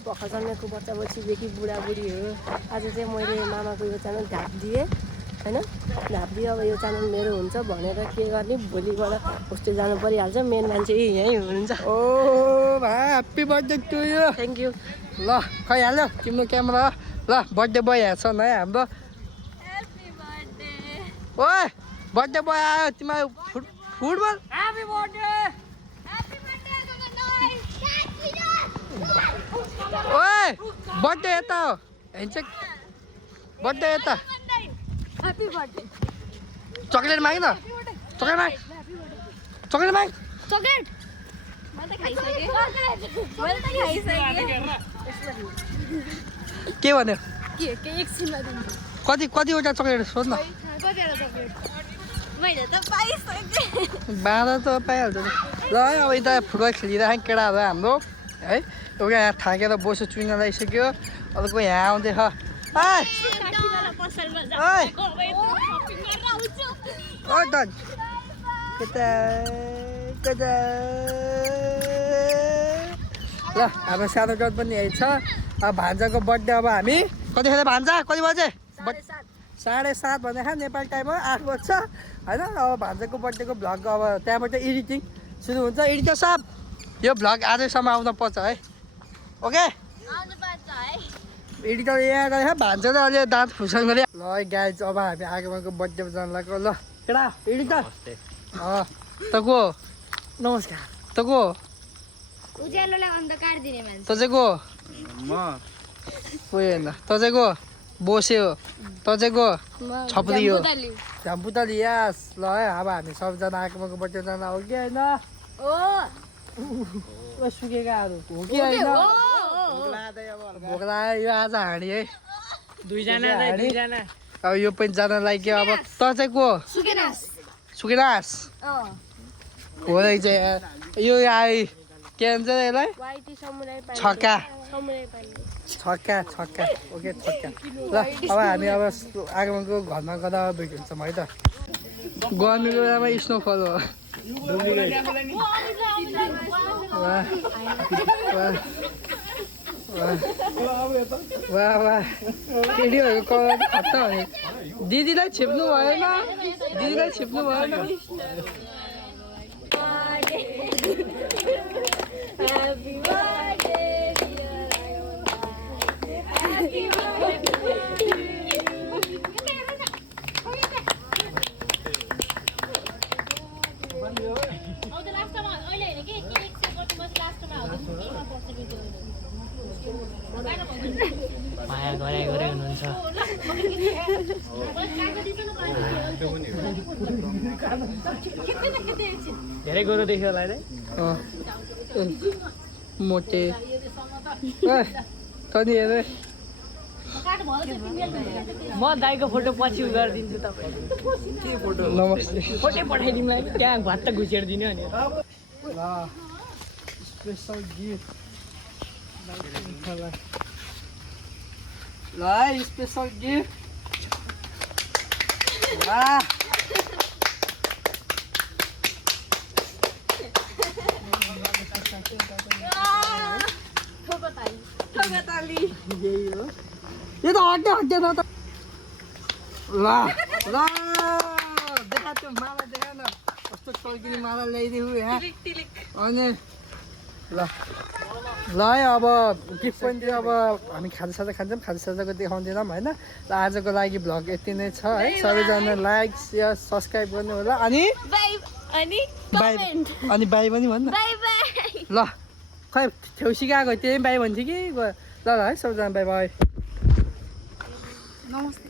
भर्खर जन्मेको बच्चा बच्चीदेखि बुढाबुढी हो। आज चाहिँ मैले मामाको यो च्यानल ढाकिदिएँ होइन, ढाकिदिएँ। अब यो च्यानल मेरो हुन्छ भनेर के गर्ने, भोलिबाट होस्टेल जानु परिहाल्छ। मेन मान्छे यहीँ हुनुहुन्छ। ओ भाइ happy birthday to you. Thank you. ल खैहाल्यो तिम्रो क्यामेरा। ल बर्थडे बोय यहाँ छ है हाम्रो। ओए बर्थडे बोय आयो तिमीलाई फुटबल। Happy birthday. ओए बर्थडे यता हो हिँड्छ। बर्थडे यता। Happy birthday. चक्लेट माग न। चक्लेट माग। चक्लेट माग। चक्लेट के भन्यो? के एकछिनमा दिन्छु। कतिवटा चक्लेट सोध न। कतिवटा चक्लेट मैले त पाइसकेँ। 12 त पाइहाल्छ नि। ल है अब यता फुटबल खेलिरहेको केटाहरू हाम्रो है। एउटा यहाँ थाकेर बोसो चुइन लगाइसक्यो। अर्को यहाँ आउँदैछ। ल हाम्रो सानो डट पनि यही छ। अब भान्जाको बर्थडे अब हामी कतिखेर भान्जा कति बजे? 7:30 भने नेपाल टाइममा 8 बज्छ होइन। अब भान्जाको बर्थडेको भ्लग अब त्यहाँबाट एडिटिङ सुरु हुन्छ। एडिटर साहब यो भ्लग आजैसम्म आउन पर्छ है। ओके एडिटर यहाँ गयो भान्जा र अलि दाँत फुसन गरे। ल है गाइज अब हामी आगमनको बर्थडेमा जानु लाग्यो। ल केटा एडिटर त को? नमस्कार। त को? उज्यालोलाई अन्धकार दिने मान्छे। त चाहिँ को? म होइन। त चाहिँ को? बोसे हो। त चाहिँ को? छपरी हो। झम्पुतली यास। ल है अब हामी सबजना आगमनको बर्थडे जान हो कि होइन? सुकेकाहरू हो कि होइन? भोक लाग्यो यो आज हाँडी है। दुईजना अब यो पनि जानलाई के अब। त चाहिँ को? सुकेनास हो रहेछ। यो आइ के भन्छ यसलाई? छक्का। ओके छक्का। ल अब हामी अब आगमनको घरमा गर्दा भेट हुन्छौँ है त। गर्मीको बेलामा स्नोफल हो। वाह वाह केटीहरूको कलर खत्ता भने दिदीलाई छिप्नु भएन। दिदीलाई छिप्नु भएन। माया गरे हुनुहुन्छ। धेरै गोरु देख्यो होला है। मोटे तनी हेर। म दाइको फोटो पछि गरिदिन्छु तपाईँले। के फोटो? नमस्ते। फोटो पठाइदिउँला त्यहाँ भात त घुसेर दिने अनि। ल स्पेसल गिफ्ट। ल स्पेसल गिफ्ट। वाह यही हो। यो त हट्यो न त। ल ल देखा त्यो माला देखा न कस्तो टल्किने माला ल्याइदियो यहाँ। अनि ल ल है अब गिफ्ट पनि थियो। अब हामी खाजासाजा खान्छौँ। खाजासाजाको देखाउँदैनौँ होइन। र आजको लागि भ्लग यति नै छ है। सबैजना लाइक सेयर सब्सक्राइब गर्नु होला। अनि बाई पनि भन्नु। ल खै ठेउसी गएको त्यही बाई भन्थ्यो कि। ल ल है सबैजना बाई बाई। नमस्ते।